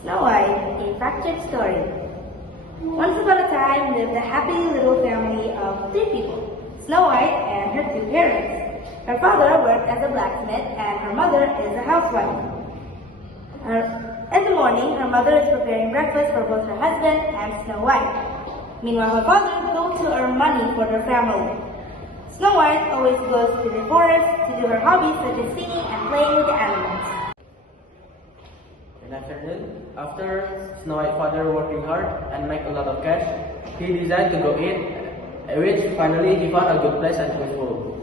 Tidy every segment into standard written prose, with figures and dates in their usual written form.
Snow White, a fractured story. Once upon a time lived a happy little family of 3 people, Snow White and her 2 parents. Her father worked as a blacksmith and her mother is a housewife. In the morning, her mother is preparing breakfast for both her husband and Snow White. Meanwhile, her father goes to earn money for their family. Snow White always goes to the forest to do her hobbies such as singing and playing with the animals. In the afternoon, after Snow White's father working hard and make a lot of cash, he decided to go eat, which finally he found a good place and peaceful,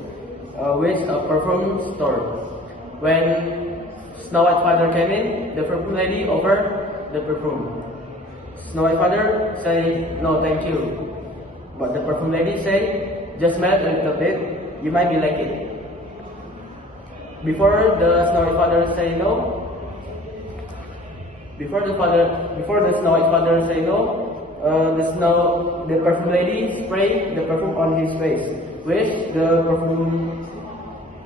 which a perfume store. When Snow White's father came in, the perfume lady offered the perfume. Snow White's father said, "No, thank you." But the perfume lady said, "Just smell a little bit, you might be like it." Before the Snow White's father say no, Before the Snow White's father say no, the perfume lady sprayed the perfume on his face, which the perfume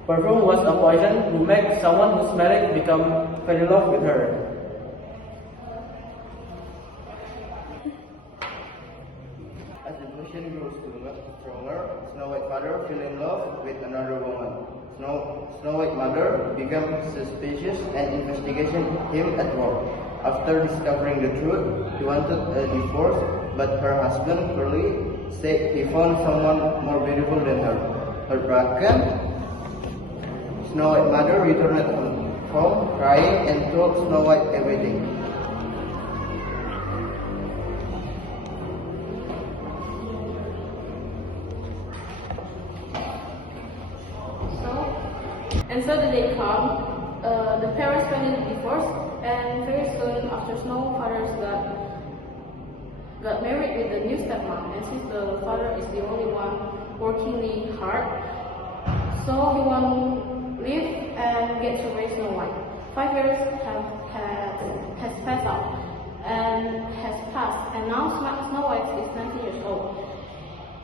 was a poison to make someone who smell it become fall in love with her. As the passion grows stronger, Snow White's father fell in love with another woman. Snow White's mother became suspicious and investigated him at work. After discovering the truth, he wanted a divorce, but her husband clearly said he found someone more beautiful than her. Heartbroken, Snow White's mother returned home crying and told Snow White everything. And so the day come, the parents finally divorced, and very soon after Snow father got married with the new stepmom, and since the father is the only one working really hard, so he won't live and get to raise Snow White. 5 years has passed out and has passed, and now Snow White is 19 years old.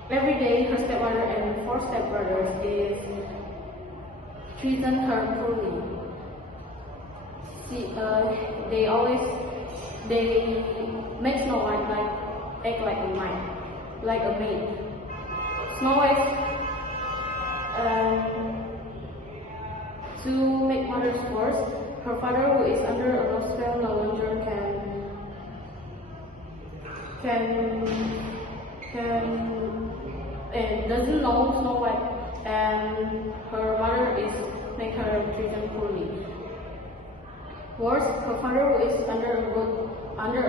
Every day her stepmother and 4 stepbrothers is treating her poorly. They make Snow White act like a maid. Snow White, to make matters worse, her father, who is under a law spell, no longer doesn't know Snow White, and her mother is make her treated poorly. Worse, her father, who is under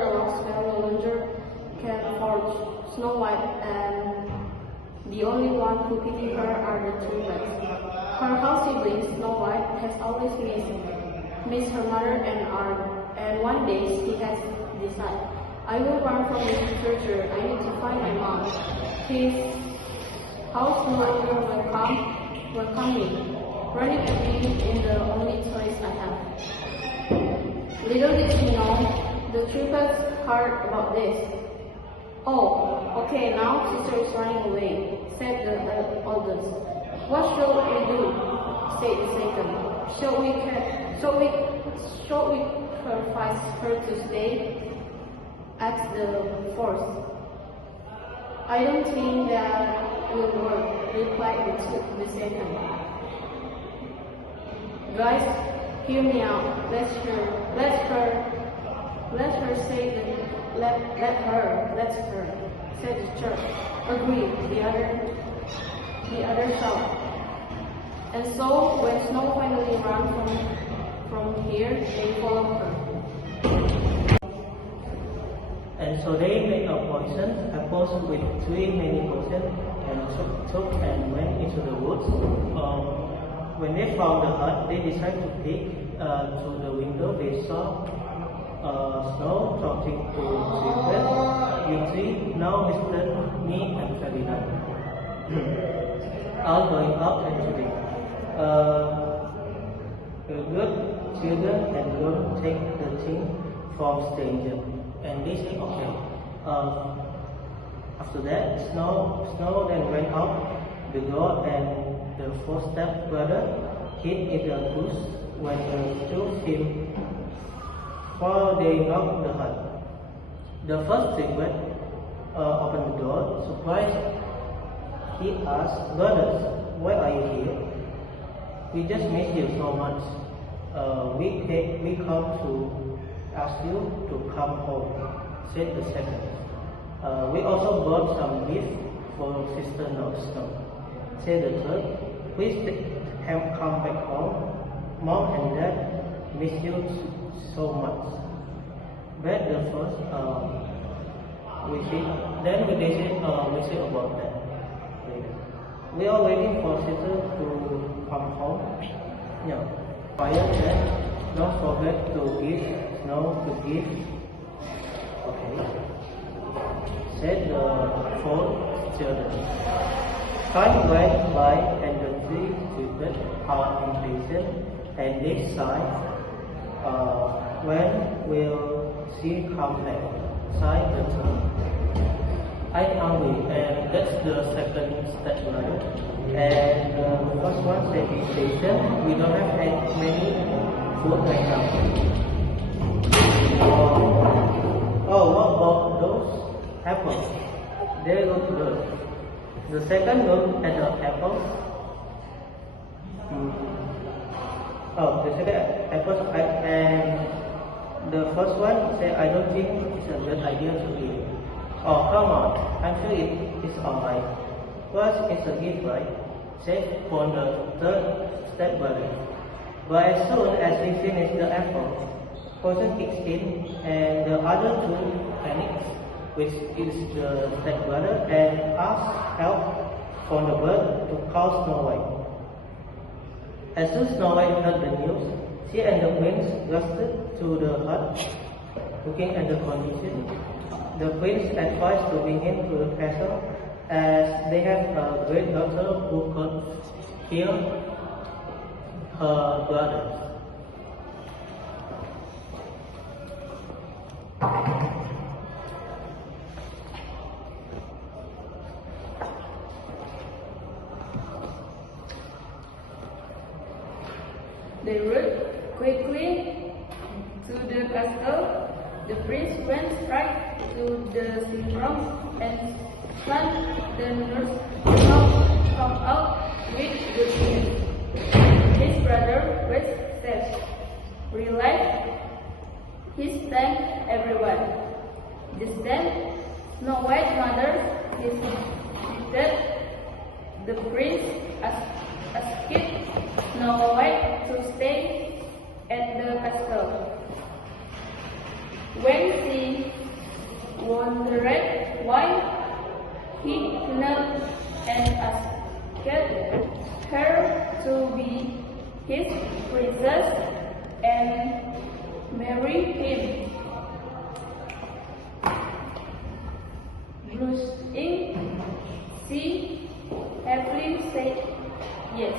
a law spell, no longer can forge Snow White, and the only one who pity her are the children. Her house siblings, Snow White, has always missed her mother, and one day he has decided, "I will run from this torture. I need to find my mom." His house no longer welcome me, running away in the only choice I have. Little did she know, the troopers heard about this. "Oh, okay, now sister is running away," said the oldest. "What shall we do?" said the second. Shall we sacrifice her to stay?" asked the fourth. "I don't think that will work," replied the second. "Guys, hear me out. Let her say that. Let her," said the church. "Agreed," the other shout. And so, when Snow finally ran from here, they followed her. And so they made a poison, a potion with 3 many potions, and took and went into the woods. When they found the hut, they decided to peek through the window. They saw Snow talking to children. "You see, now Mr. Me and Ferdinand are going out actually. Good children and don't take the thing from stranger." And they say, "Okay." After that, Snow then went out the door, and the 4 stepbrother hid in the bush when the 2 him before they knocked the hut. The first secret opened the door. Surprised, he asked, "Brothers, why are you here? We just missed you so much. We come to ask you to come home," said the second. "We also brought some gift for Sister Snow," said the third. "Please come back home. Mom and Dad miss you so much." But the first, we say about that later. We are waiting for Sister to come home. No. Fire that. Don't forget to give Snow the gift. Okay. Said the four children. Time went by and the three children are impatient and decide when will she come back. Sighed the third. "I'm hungry," and that's the second stepbrother. And the first one said, "Impatient, we don't have many food right now." Oh, what about those apples? They look good. The second looked at the apples. The second apples, and the first one said, "I don't think it's a good idea to eat." "Oh, come on, I'm sure it is alright. Plus, it's a gift, right?" said for the third stepbrother. But as soon as he finished the apple, poison kicked in, and the other two panicked, which is the stepbrother, and asked help from the bird to call Snow White. As soon as Snow White heard the news, she and the prince rushed to the hut. Looking at the condition, the prince advised to bring him to the castle, as they have a great daughter who could heal her brothers. They rode quickly to the castle. The prince went straight to the sitting room and slammed the nurse come out with good news. His brother was safe. Relieved, he thanked everyone. Just then, Snow White's mother visited the prince, asked Snow White to stay at the castle. When she wondered why, he knelt and asked her to be his princess and marry him. Blushing, she happily said yes.